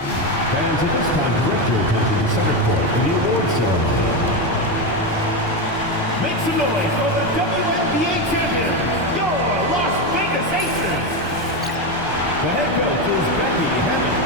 Fans at this time direct your attention to center court for the award ceremony. Make some noise for the WNBA champions, your Las Vegas Aces! The head coach is Becky Hammond.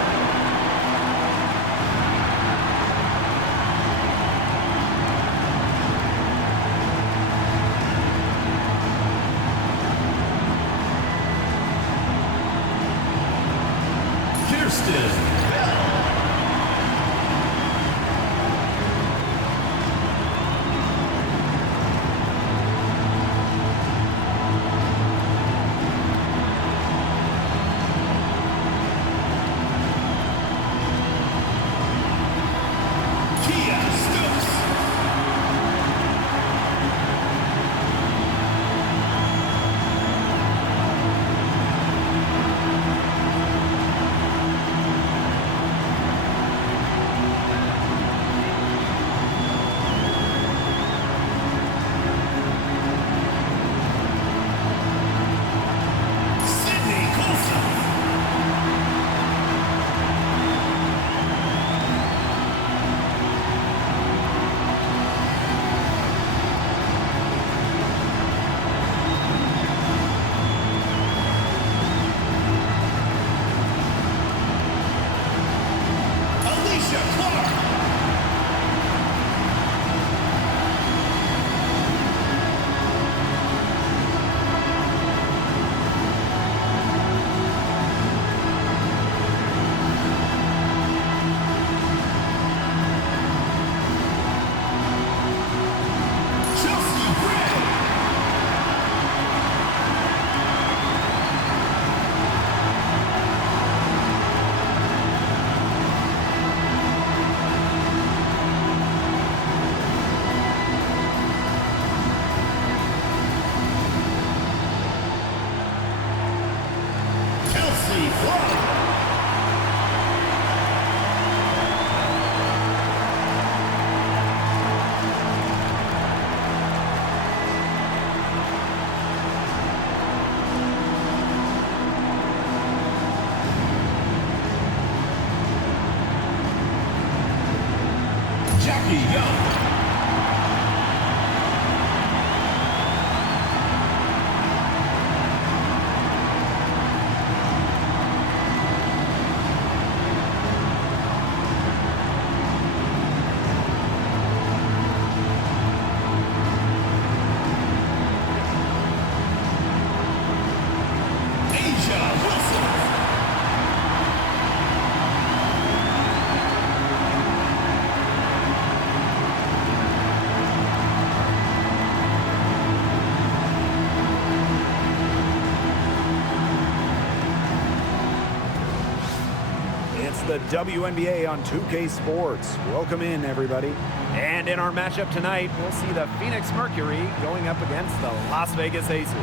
The WNBA on 2K Sports. Welcome in, everybody. And in our matchup tonight, we'll see the Phoenix Mercury going up against the Las Vegas Aces.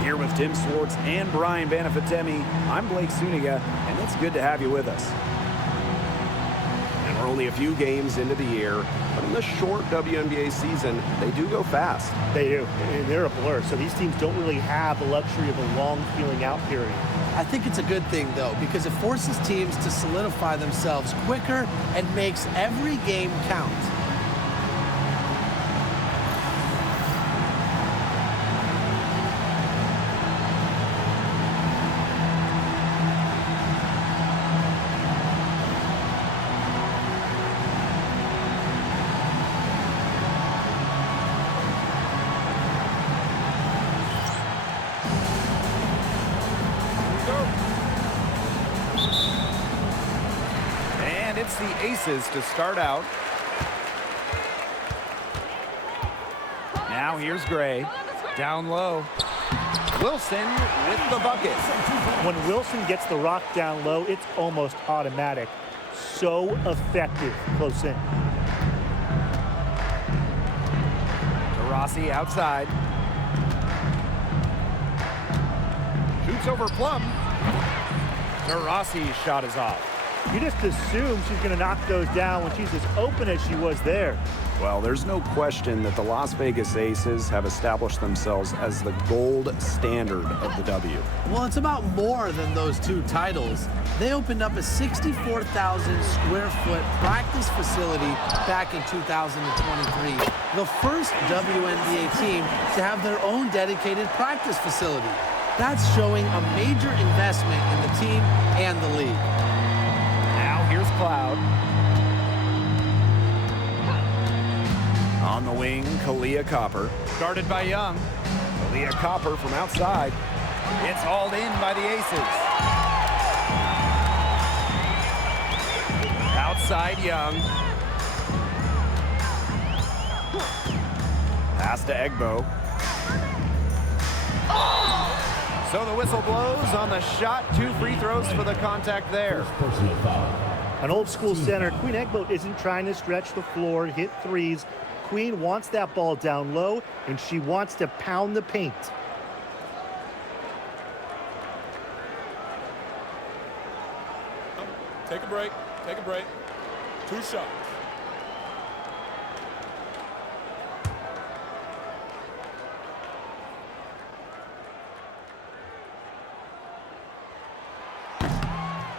Here with Tim Swartz and Brian Banafitemi, I'm Blake Suniga, and it's good to have you with us. And we're only a few games into the year, but in the short WNBA season, they do go fast. They do, and they're a blur, so these teams don't really have the luxury of a long feeling out period. I think it's a good thing, though, because it forces teams to solidify themselves quicker and makes every game count. It's the Aces to start out. Now here's Gray. Down low. Wilson with the bucket. When Wilson gets the rock down low, it's almost automatic. So effective close in. Rossi outside. Shoots over Plum. Rossi's shot is off. You just assume she's going to knock those down when she's as open as she was there. Well, there's no question that the Las Vegas Aces have established themselves as the gold standard of the W. Well, it's about more than those 2 titles. They opened up a 64,000 square foot practice facility back in 2023. The first WNBA team to have their own dedicated practice facility. That's showing a major investment in the team and the league. Now here's Cloud. On the wing, Kalia Copper. Guarded by Young. Kalia Copper from outside. It's hauled in by the Aces. Outside Young. Pass to Egbo. So the whistle blows on the shot. 2 free throws for the contact there. Personal foul. An old school center. Queen Egbo isn't trying to stretch the floor, hit threes. Queen wants that ball down low, and she wants to pound the paint. Take a break. Take a break. 2 shots.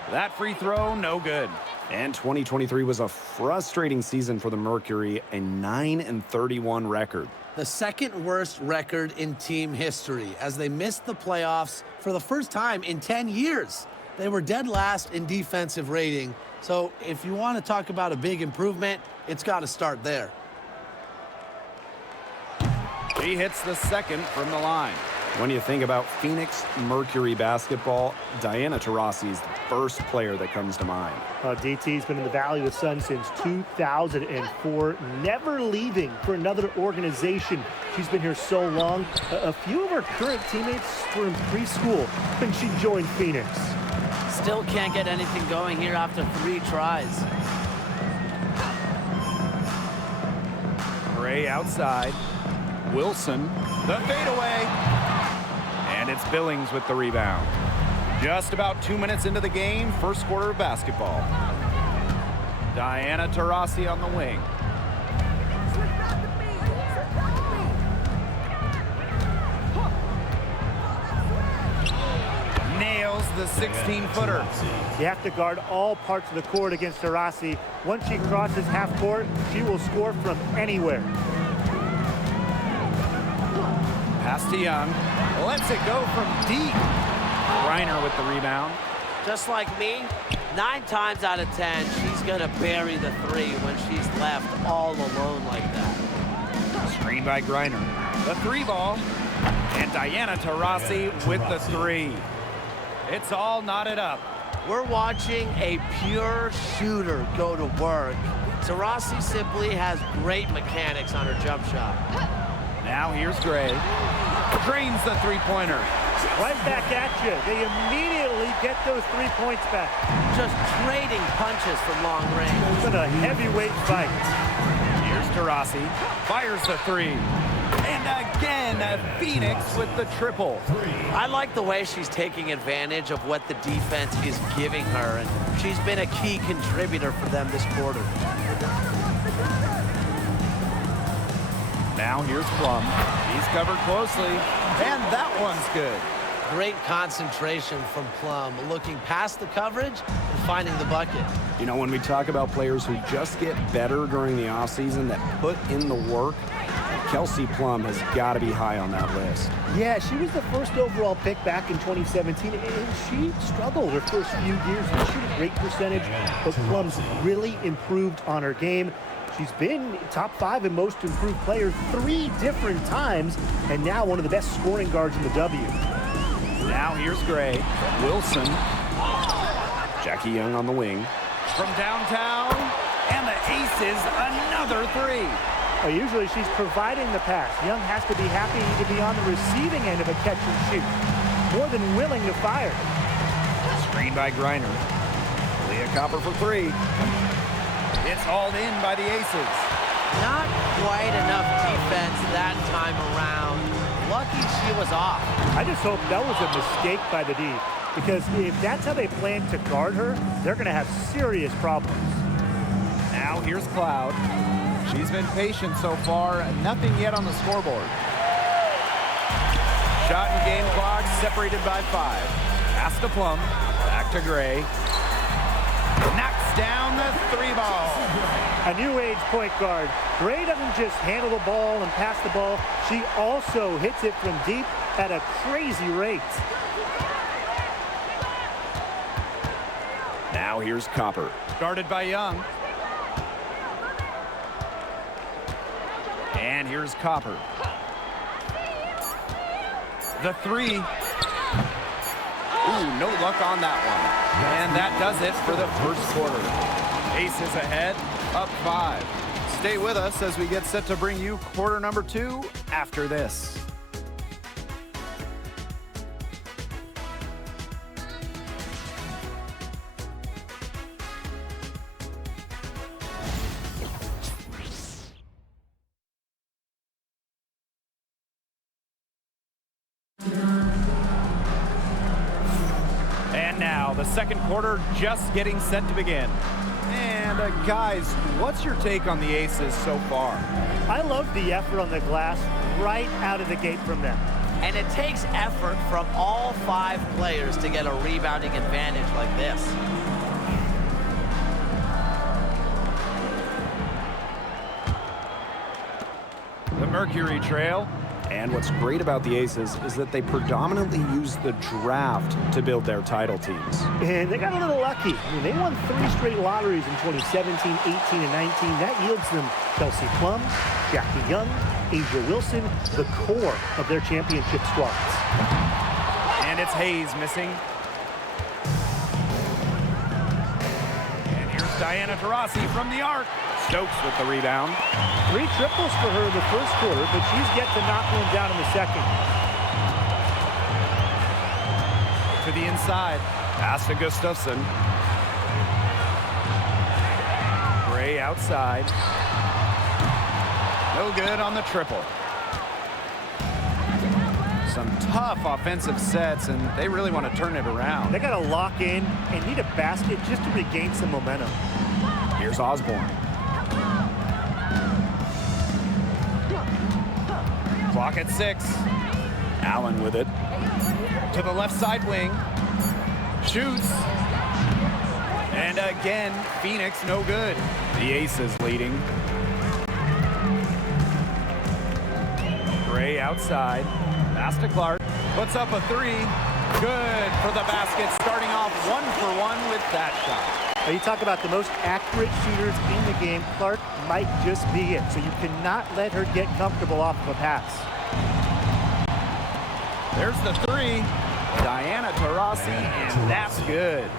That free throw, no good. And 2023 was a frustrating season for the Mercury, a 9-31 record. The second worst record in team history as they missed the playoffs for the first time in 10 years. They were dead last in defensive rating. So if you want to talk about a big improvement, it's got to start there. He hits the second from the line. When you think about Phoenix Mercury basketball, Diana Taurasi is the first player that comes to mind. DT's been in the Valley of the Sun since 2004, never leaving for another organization. She's been here so long. A few of her current teammates were in preschool when she joined Phoenix. Still can't get anything going here after 3 tries. Gray outside. Wilson, the fadeaway. And it's Billings with the rebound. Just about 2 minutes into the game, first quarter of basketball. Diana Taurasi on the wing. Nails the 16-footer. You have to guard all parts of the court against Taurasi. Once she crosses half court, she will score from anywhere. Pass to Young. Lets it go from deep. Reiner with the rebound. Just like me, 9 times out of 10, she's going to bury the 3 when she's left all alone like that. Screen by Greiner. The 3 ball. And Diana Taurasi with the 3. It's all knotted up. We're watching a pure shooter go to work. Taurasi simply has great mechanics on her jump shot. Now here's Gray. Drains the 3-pointer. Right back at you. They immediately get those 3 points back. Just trading punches from long range. It's been a heavyweight fight. Here's Taurasi. Fires the 3. And again, Phoenix with the triple. I like the way she's taking advantage of what the defense is giving her, and she's been a key contributor for them this quarter. Now here's Plum. He's covered closely, and that one's good. Great concentration from Plum, looking past the coverage and finding the bucket. You know, when we talk about players who just get better during the offseason, that put in the work, Kelsey Plum has got to be high on that list. Yeah, she was the first overall pick back in 2017, and she struggled her first few years. She shoot a great percentage, but Plum's really improved on her game. She's been top 5 in most improved player 3 different times, and now one of the best scoring guards in the W. Now here's Gray. Wilson. Jackie Young on the wing. From downtown, and the Aces another 3. Well, usually she's providing the pass. Young has to be happy to be on the receiving end of a catch and shoot. More than willing to fire. Screen by Greiner. Leah Copper for 3. It's hauled in by the Aces. Not quite enough defense that time around. Lucky she was off. I just hope that was a mistake by the D, because if that's how they plan to guard her, they're going to have serious problems. Now here's Cloud. She's been patient so far, nothing yet on the scoreboard. Shot and game clock separated by 5. Pass to Plum, back to Gray. Knocks down the 3 ball. A new age point guard. Gray doesn't just handle the ball and pass the ball. She also hits it from deep at a crazy rate. Now here's Copper. Guarded by Young. And here's Copper. The 3. Ooh, no luck on that one. And that does it for the first quarter. Aces ahead, up 5. Stay with us as we get set to bring you quarter number 2 after this. And now the second quarter just getting set to begin. And guys, what's your take on the Aces so far? I love the effort on the glass right out of the gate from them. And it takes effort from all 5 players to get a rebounding advantage like this. The Mercury trail. And what's great about the Aces is that they predominantly use the draft to build their title teams. And they got a little lucky. I mean, they won 3 straight lotteries in 2017, 18, and 19. That yields them Kelsey Plum, Jackie Young, Asia Wilson, the core of their championship squads. And it's Hayes missing. And here's Diana Taurasi from the arc. Stokes with the rebound. 3 triples for her in the first quarter, but she's yet to knock one down in the second. To the inside. Pass to Gustafson. Gray outside. No good on the triple. Some tough offensive sets, and they really want to turn it around. They got to lock in and need a basket just to regain some momentum. Here's Osborne. Clock at 6. Allen with it. To the left side wing. Shoots. And again, Phoenix no good. The Aces leading. Gray outside. Pass to Clark. Puts up a 3. Good for the basket. Starting off 1 for 1 with that shot. Now you talk about the most accurate shooters in the game. Clark might just be it. So you cannot let her get comfortable off of a pass. There's the 3. Diana Taurasi, and that's good.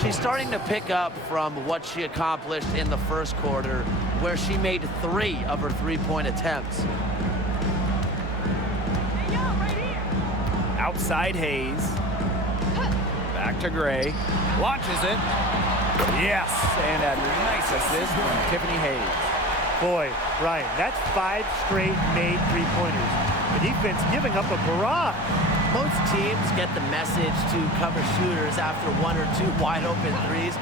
She's starting to pick up from what she accomplished in the first quarter, where she made 3 of her 3-point attempts. Outside Hayes. Back to Gray. Launches it. Yes, and a nice assist from Tiffany Hayes. Boy, Ryan, that's 5 straight made 3-pointers. The defense giving up a barrage. Most teams get the message to cover shooters after 1 or 2 wide open 3s,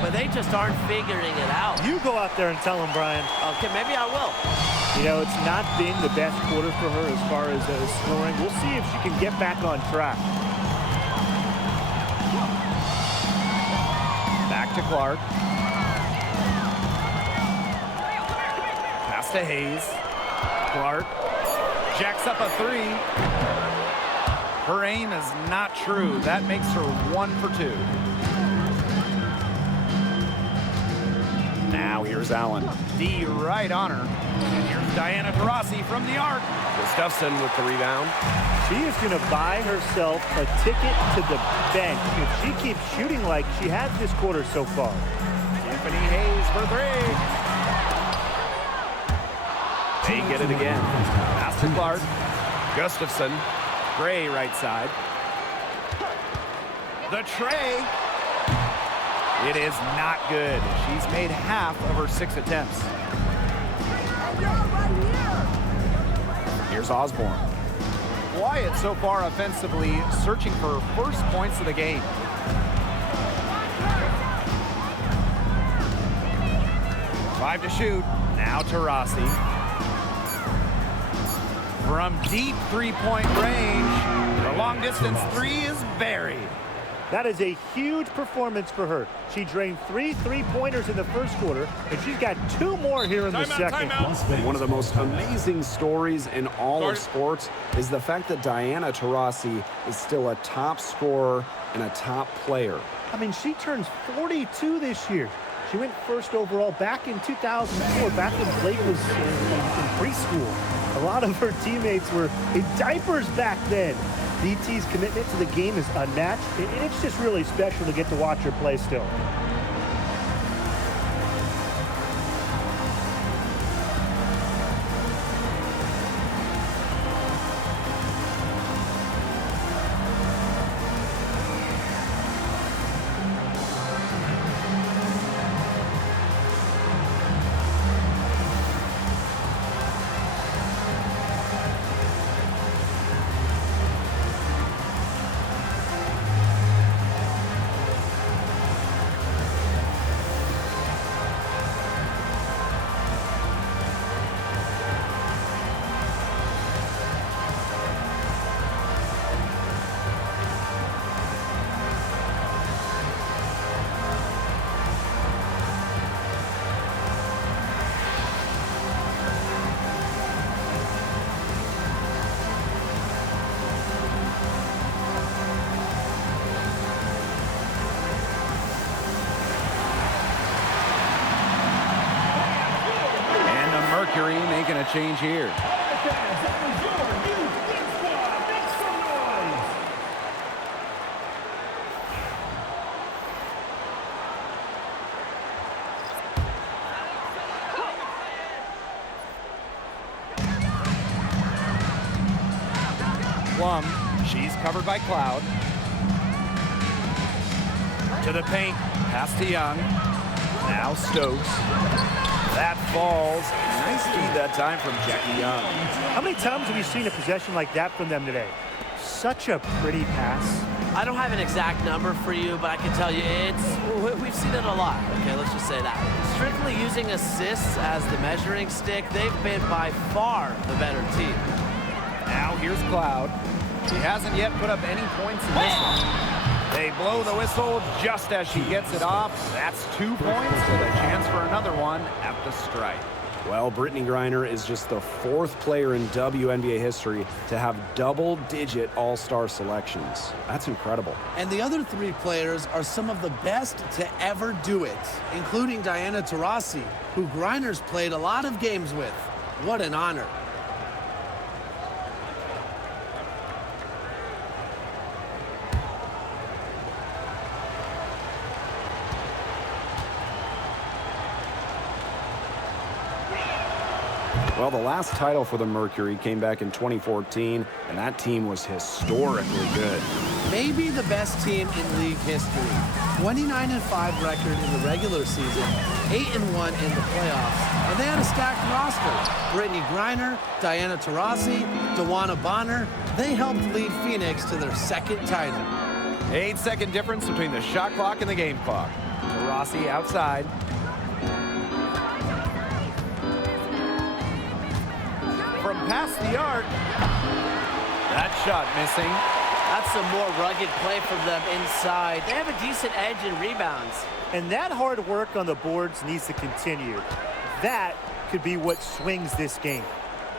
but they just aren't figuring it out. You go out there and tell them, Brian. Okay, maybe I will. You know, it's not been the best quarter for her as far as scoring. We'll see if she can get back on track. Back to Clark. Pass to Hayes. Clark jacks up a 3. Her aim is not true. That makes her 1 for 2. Now here's Allen. D right on her. And here's Diana Taurasi from the arc. Gustafson with the rebound. She is going to buy herself a ticket to the bench if she keeps shooting like she has this quarter so far. Tiffany Hayes for 3. They get it again. Pass to Clark. Gustafson. Gray right side. The tray. It is not good. She's made half of her 6 attempts. Here's Osborne. Quiet so far offensively, searching for first points of the game. Five to shoot. Now to Rossi. From deep three-point range, the long-distance three is buried. That is a huge performance for her. She drained 3 3-pointers in the first quarter, and she's got 2 more here in the second. One of the most amazing stories in all of sports is the fact that Diana Taurasi is still a top scorer and a top player. I mean, she turns 42 this year. She went first overall back in 2004, back when Blake was in preschool. A lot of her teammates were in diapers back then. DT's commitment to the game is unmatched, and it's just really special to get to watch her play still. Mercury making a change here. Plum, she's covered by Cloud. To the paint, pass to Young. Now Stokes. That falls. Nice feed that time from Jackie Young. How many times have you seen a possession like that from them today? Such a pretty pass. I don't have an exact number for you, but I can tell you we've seen it a lot. Okay, let's just say that. Strictly using assists as the measuring stick, they've been by far the better team. Now here's Cloud. She hasn't yet put up any points in this one. They blow the whistle just as she gets it off. That's 2 points with a chance for another one at the stripe. Well, Brittany Griner is just the 4th player in WNBA history to have double-digit all-star selections. That's incredible. And the other 3 players are some of the best to ever do it, including Diana Taurasi, who Griner's played a lot of games with. What an honor. Well, the last title for the Mercury came back in 2014, and that team was historically good. Maybe the best team in league history. 29-5 record in the regular season, 8-1 in the playoffs, and they had a stacked roster. Brittany Griner, Diana Taurasi, DeWanna Bonner, they helped lead Phoenix to their 2nd title. 8-second difference between the shot clock and the game clock. Taurasi outside. From past the arc. That shot missing. That's some more rugged play from them inside. They have a decent edge in rebounds. And that hard work on the boards needs to continue. That could be what swings this game.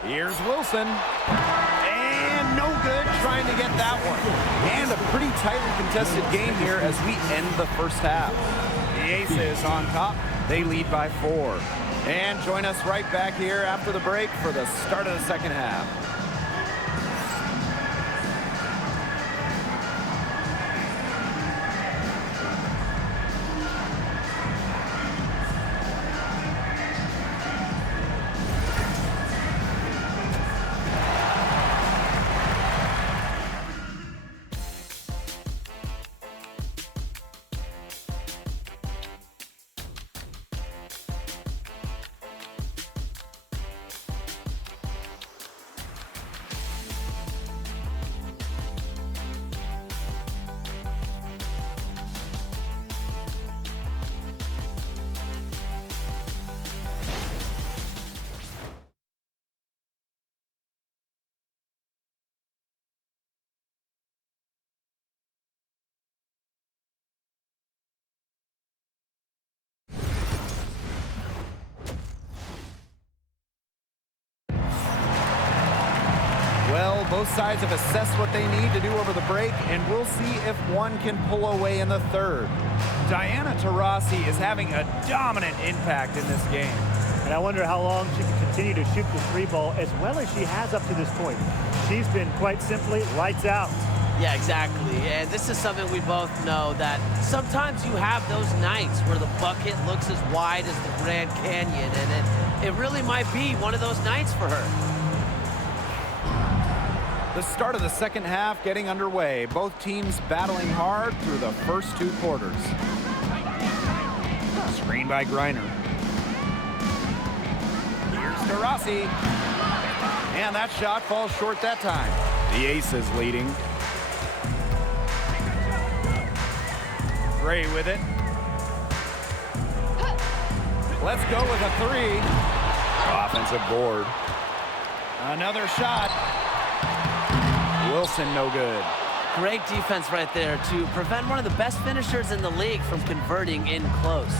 Here's Wilson. And no good trying to get that one. And a pretty tightly contested game here as we end the first half. The Aces on top. They lead by 4. And join us right back here after the break for the start of the second half. both sides have assessed what they need to do over the break, and we'll see if one can pull away in the third. Diana Taurasi is having a dominant impact in this game. And I wonder how long she can continue to shoot the three ball as well as she has up to this point. She's been quite simply lights out. Yeah, exactly. And this is something we both know, that sometimes you have those nights where the bucket looks as wide as the Grand Canyon, and it really might be one of those nights for her. The start of the second half getting underway. Both teams battling hard through the first two quarters. Screen by Griner. Here's Taurasi. And that shot falls short that time. The Aces leading. Gray with it. Let's go with a three. Offensive board. Another shot. Wilson, no good. Great defense right there to prevent one of the best finishers in the league from converting in close.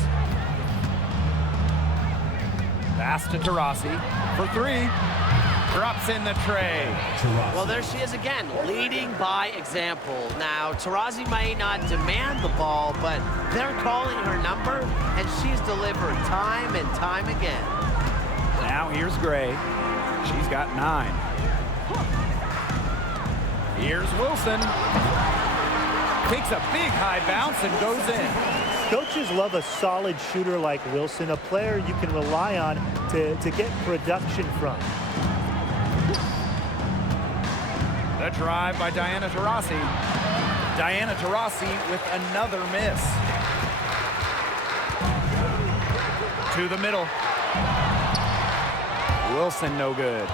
Pass to Taurasi for three. Drops in the tray. Well, there she is again, leading by example. Now, Taurasi may not demand the ball, but they're calling her number, and she's delivered time and time again. Now here's Gray. She's got 9. Here's Wilson. Takes a big high bounce and goes in. Coaches love a solid shooter like Wilson, a player you can rely on to get production from. The drive by Diana Taurasi. Diana Taurasi with another miss. To the middle. Wilson, no good.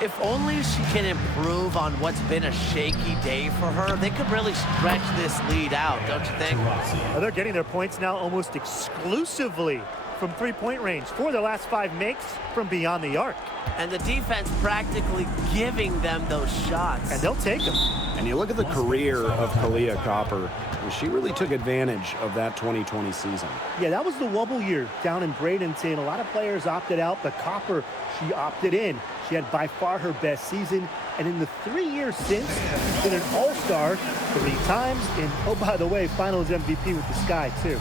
If only she can improve on what's been a shaky day for her, they could really stretch this lead out, don't you think? Well, they're getting their points now almost exclusively from three-point range. 4 of their last 5 makes from beyond the arc. And the defense practically giving them those shots. And they'll take them. And you look at the career of Kalia Copper. She really took advantage of that 2020 season. Yeah, that was the wobble year down in Bradenton. A lot of players opted out, but Copper, she opted in. She had by far her best season. And in the 3 years since, she's been an all-star 3 times. And, oh, by the way, finals MVP with the Sky, too.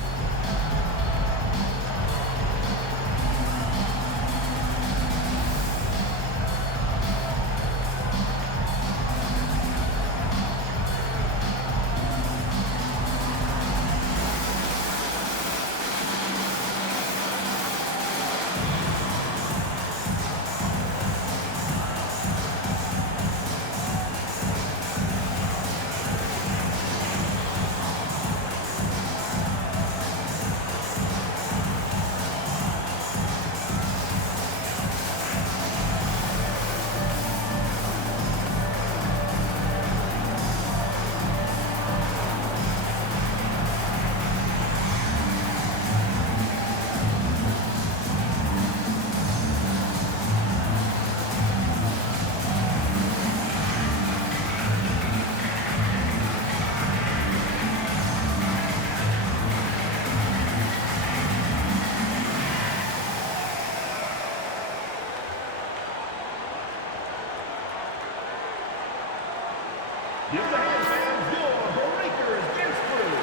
Give the hand fans your breakers against blue.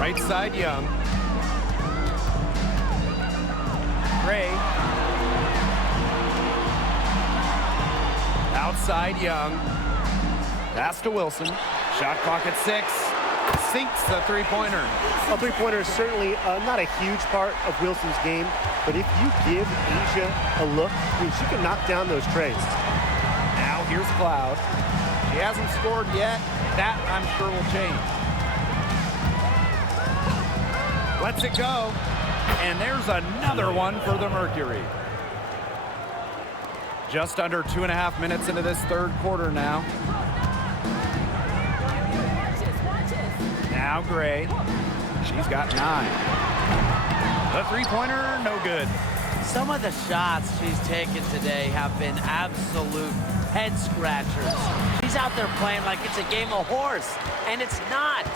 Right side, Young. Gray. Outside, Young. Pass to Wilson. Shot clock at 6. Sinks the three-pointer. A three-pointer is certainly not a huge part of Wilson's game, but if you give Asia a look, I mean, she can knock down those trays. Now here's Cloud. She hasn't scored yet. That, I'm sure, will change. Lets it go. And there's another one for the Mercury. Just under 2.5 minutes into this third quarter now. Now Gray. She's got 9. The three-pointer, no good. Some of the shots she's taken today have been absolute head scratchers. She's out there playing like it's a game of horse, and it's not.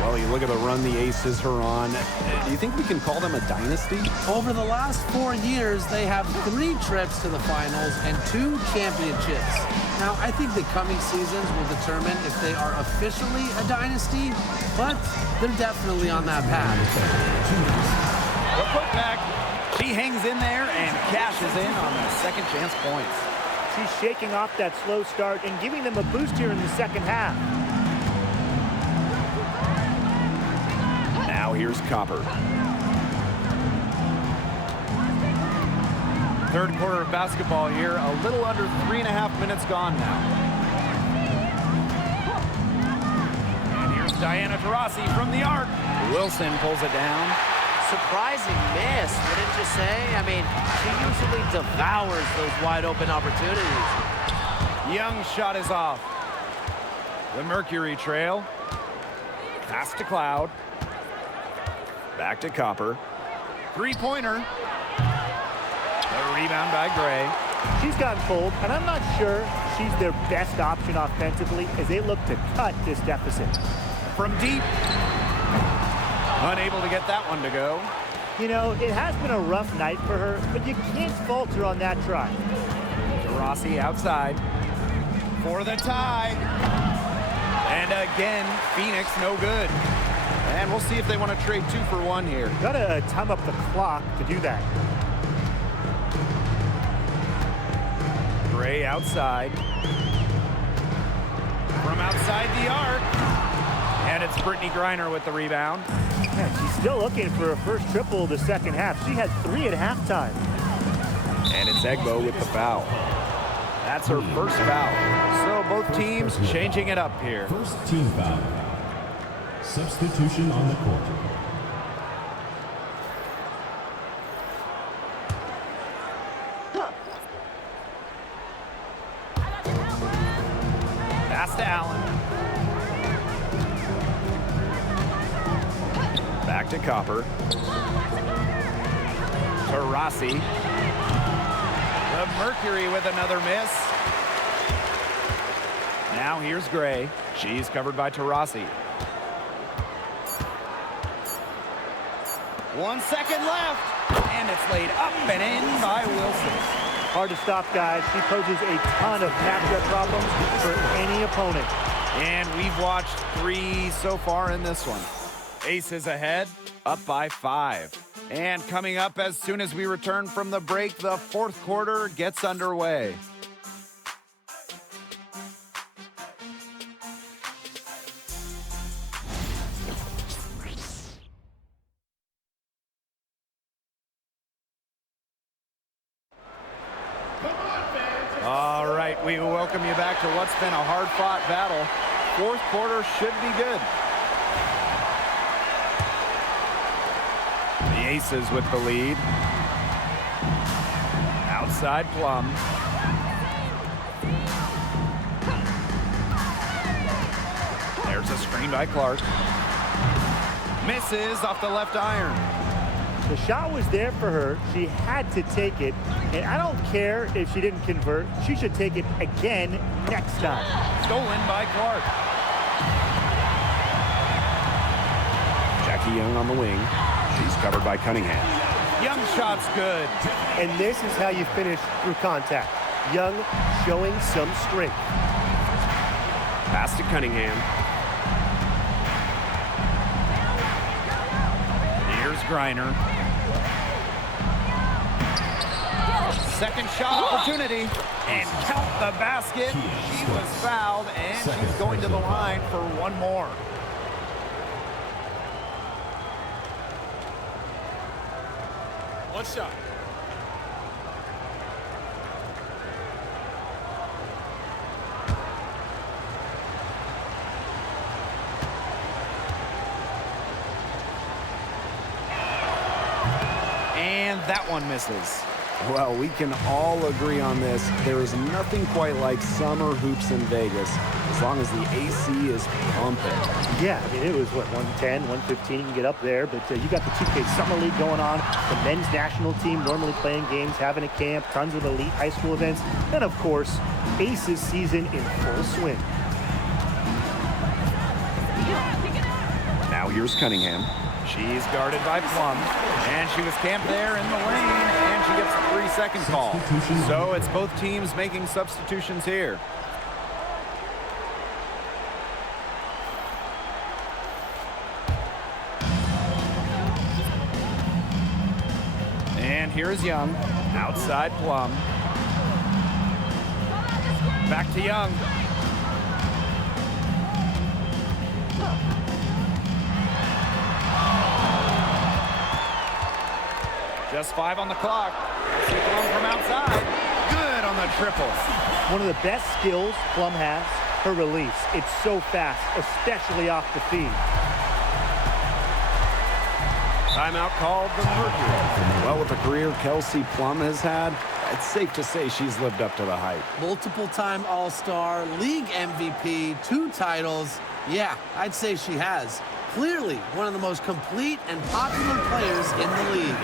Well, you look at the run the Aces are on. Do you think we can call them a dynasty? Over the last 4 years, they have 3 trips to the finals and 2 championships. Now, I think the coming seasons will determine if they are officially a dynasty, but they're definitely on that path. The putback. She hangs in there and cashes in on the second chance points. She's shaking off that slow start and giving them a boost here in the second half. Now here's Copper. Third quarter of basketball here, a little under 3.5 minutes gone now. And here's Diana Taurasi from the arc. Wilson pulls it down. Surprising miss, wouldn't you say? I mean, she usually devours those wide open opportunities. Young's shot is off. The Mercury trail. Pass to Cloud. Back to Copper. Three-pointer. The rebound by Gray. She's gotten cold, and I'm not sure she's their best option offensively as they look to cut this deficit. From deep. Unable to get that one to go. You know, it has been a rough night for her, but you can't falter on that try. Taurasi outside for the tie. And again, Phoenix no good. And we'll see if they want to trade 2 for 1 here. Gotta time up the clock to do that. Gray outside. From outside the arc. And it's Brittany Griner with the rebound. Yeah, she's still looking for her first triple of the second half. She had 3 at halftime. And it's Egbo with the foul. That's her first foul. So both teams changing it up here. First team foul. Substitution on the court. Pass to Allen. Back to Copper. Taurasi. The Mercury with another miss. Now here's Gray. She's covered by Taurasi. 1 second left. And it's laid up and in by Wilson. Hard to stop, guys. She poses a ton of matchup problems for any opponent. And we've watched 3 so far in this one. Aces ahead, up by 5. And coming up as soon as we return from the break, the fourth quarter gets underway. All right, we welcome you back to what's been a hard-fought battle. Fourth quarter should be good. The Aces with the lead. Outside Plum. There's a screen by Clark. Misses off the left iron. The shot was there for her. She had to take it. And I don't care if she didn't convert. She should take it again next time. Stolen by Clark. Jackie Young on the wing. She's covered by Cunningham. Young shot's good. And this is how you finish through contact. Young showing some strength. Pass to Cunningham. Here's Griner. Second shot opportunity. And count the basket. She was fouled, and she's going to the line for one more. One shot. And that one misses. Well, we can all agree on this. There is nothing quite like summer hoops in Vegas, as long as the AC is pumping. Yeah, I mean, it was, what, 110, 115, you can get up there, but you got the 2K Summer League going on, the men's national team normally playing games, having a camp, tons of elite high school events, and of course, Aces season in full swing. Now here's Cunningham. She's guarded by Plum, and she was camped there in the lane, and she gets a 3-second call. So it's both teams making substitutions here. And here's Young, outside Plum. Back to Young. Just 5 on the clock. See Plum from outside. Good on the triple. One of the best skills Plum has, her release. It's so fast, especially off the feed. Timeout called the Mercury. Well, with the career Kelsey Plum has had, it's safe to say she's lived up to the hype. Multiple-time All-Star, league MVP, 2 titles. Yeah, I'd say she has. Clearly one of the most complete and popular players in the league.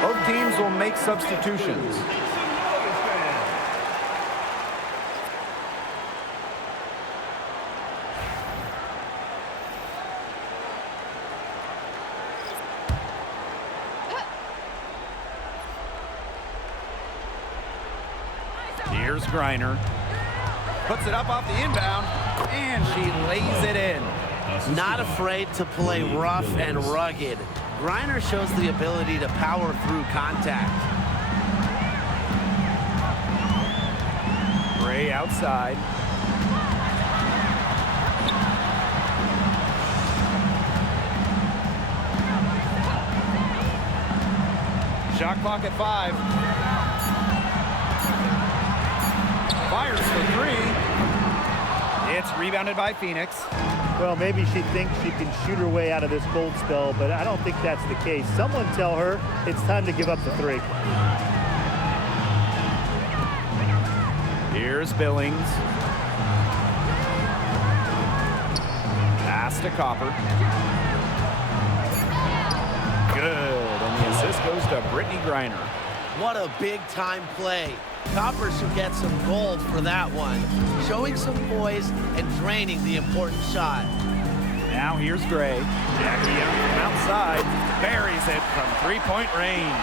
Both teams will make substitutions. Here's Griner. Puts it up off the inbound, and she lays it in. Not afraid to play rough and rugged. Griner shows the ability to power through contact. Gray outside. Shot clock at 5. Fires for 3. It's rebounded by Phoenix. Well, maybe she thinks she can shoot her way out of this cold spell, but I don't think that's the case. Someone tell her it's time to give up the 3. Here's Billings. Pass to Copper. Good, and the assist goes to Brittany Griner. What a big-time play. Copper should get some gold for that one. Showing some poise and draining the important shot. Now here's Gray. Jackie Young from outside. Buries it from 3-point range.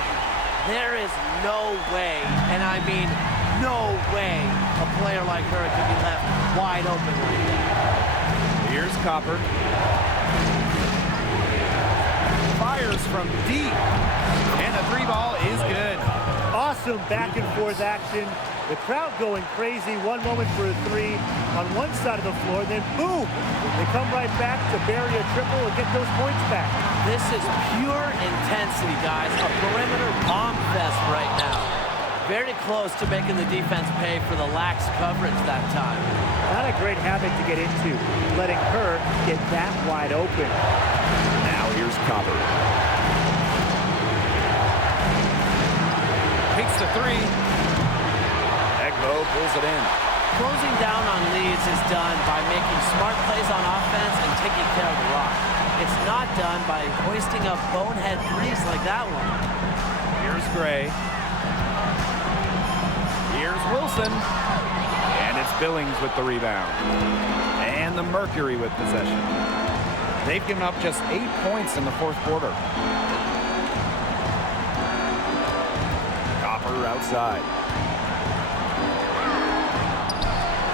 There is no way, and I mean no way, a player like her could be left wide open like that. Here's Copper. Fires from deep. And the 3 ball is good. Awesome back and forth action. The crowd going crazy. One moment for a 3 on one side of the floor, then boom, they come right back to bury a triple and get those points back. This is pure intensity, guys. A perimeter bomb fest right now. Very close to making the defense pay for the lax coverage that time. Not a great habit to get into, letting her get that wide open. Now here's Copper. Takes the 3. pulls it in. Closing down on leads is done by making smart plays on offense and taking care of the rock. It's not done by hoisting up bonehead threes like that one. Here's Gray. Here's Wilson. And it's Billings with the rebound. And the Mercury with possession. They've given up just 8 points in the fourth quarter. Copper outside.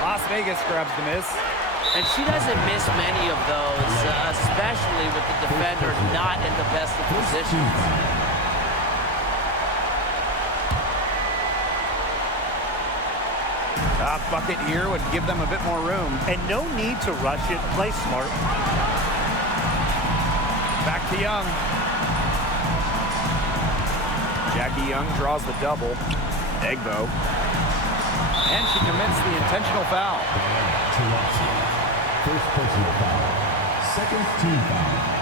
Las Vegas grabs the miss. And she doesn't miss many of those, especially with the defender not in the best of positions. A bucket here would give them a bit more room. And no need to rush it. Play smart. Back to Young. Jackie Young draws the double. Egbo. And she commits the intentional foul. First personal foul. Second team foul.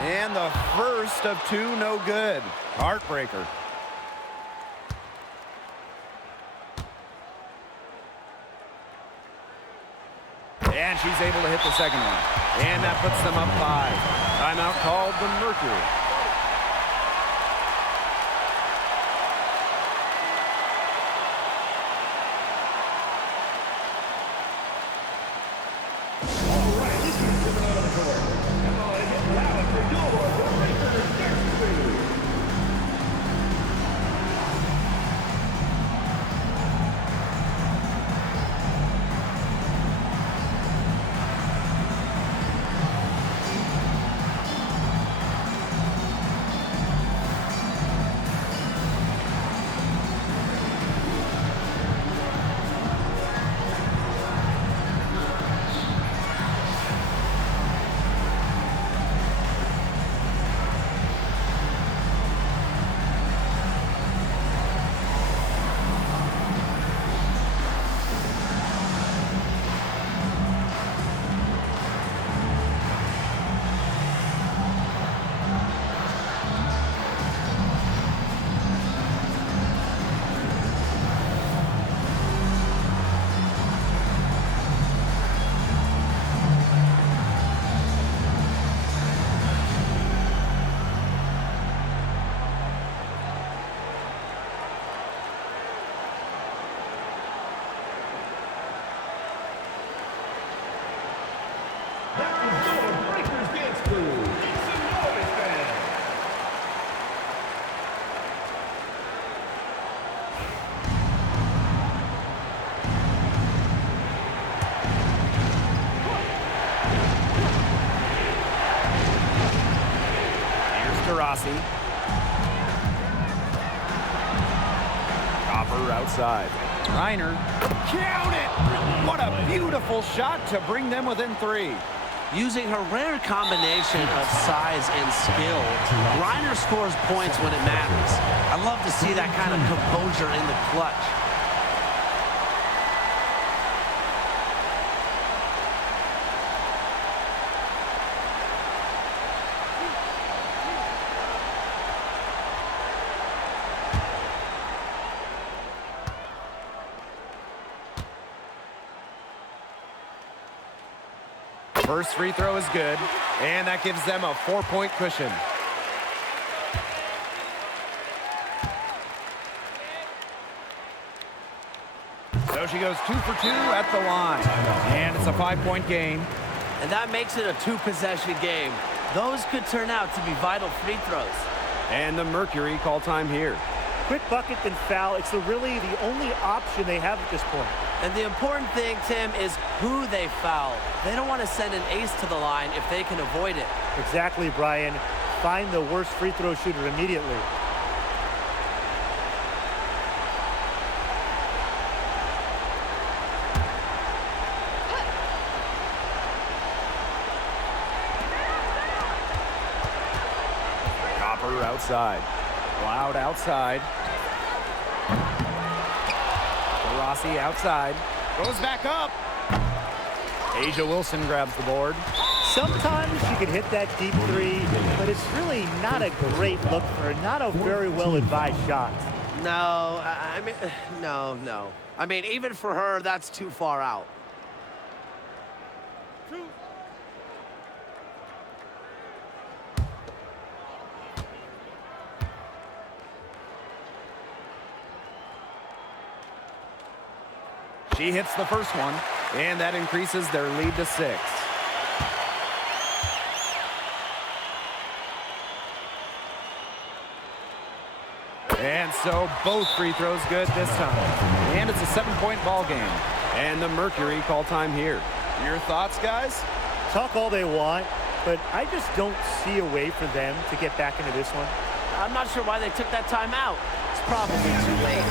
And the first of two, no good. Heartbreaker. And she's able to hit the second one. And that puts them up 5. Timeout called the Mercury. All right, this is coming out of the court. Come on, get loud for your Lakers next week. Rossi. Copper outside. Reiner. Count it! What a beautiful shot to bring them within 3. Using her rare combination of size and skill, Reiner scores points when it matters. I love to see that kind of composure in the clutch. First free throw is good, and that gives them a 4-point cushion. So she goes 2 for 2 at the line, and it's a 5-point game. And that makes it a 2-possession game. Those could turn out to be vital free throws. And the Mercury call time here. Quick bucket then foul. It's really the only option they have at this point. And the important thing, Tim, is who they foul. They don't want to send an ace to the line if they can avoid it. Exactly, Brian. Find the worst free throw shooter immediately. outside. Loud outside. Rossi outside. Goes back up. Asia Wilson grabs the board. Sometimes she can hit that deep three, but it's really not a great look for her. Not a very well-advised shot. No, I mean, no. I mean, even for her, that's too far out. She hits the first one, and that increases their lead to 6. And so both free throws good this time. And it's a 7-point ball game. And the Mercury call time here. Your thoughts, guys? Talk all they want, but I just don't see a way for them to get back into this one. I'm not sure why they took that time out. It's probably too late.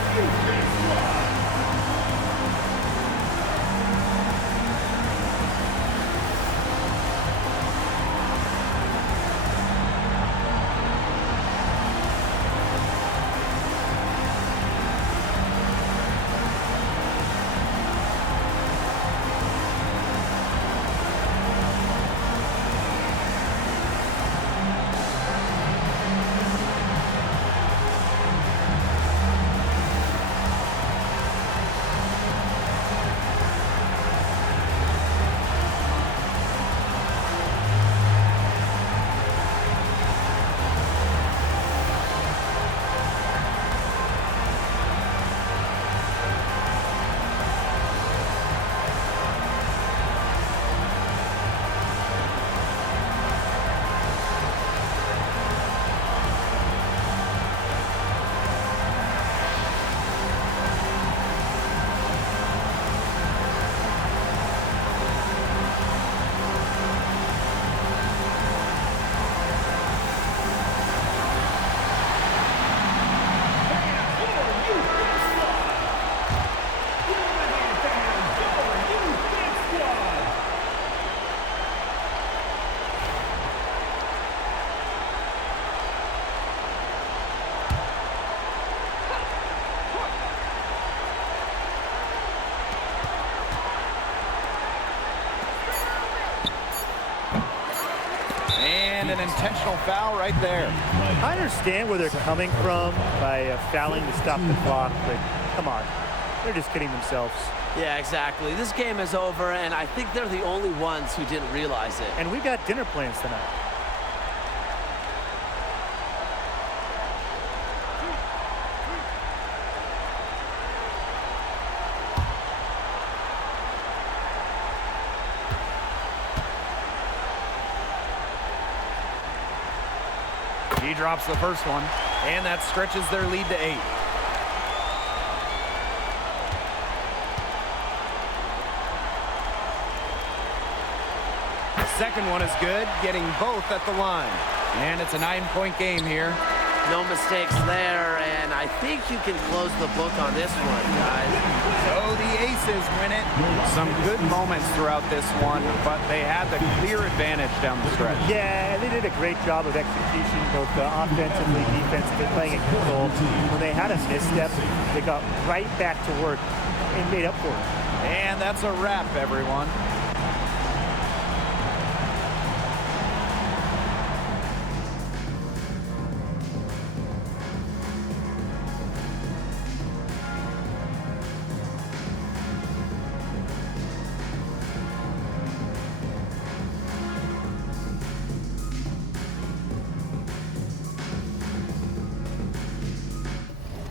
And an intentional foul right there. I understand where they're coming from by fouling to stop the clock, but come on. They're just kidding themselves. Yeah, exactly. This game is over, and I think they're the only ones who didn't realize it. And we've got dinner plans tonight. He drops the first one, and that stretches their lead to 8. The second one is good, getting both at the line. And it's a 9-point game here. No mistakes there, and I think you can close the book on this one, guys. So the Aces win it. Some good moments throughout this one, but they had the clear advantage down the stretch. Yeah, and they did a great job of execution, both offensively, defensively, playing in control. When they had a misstep, they got right back to work and made up for it. And that's a wrap, everyone.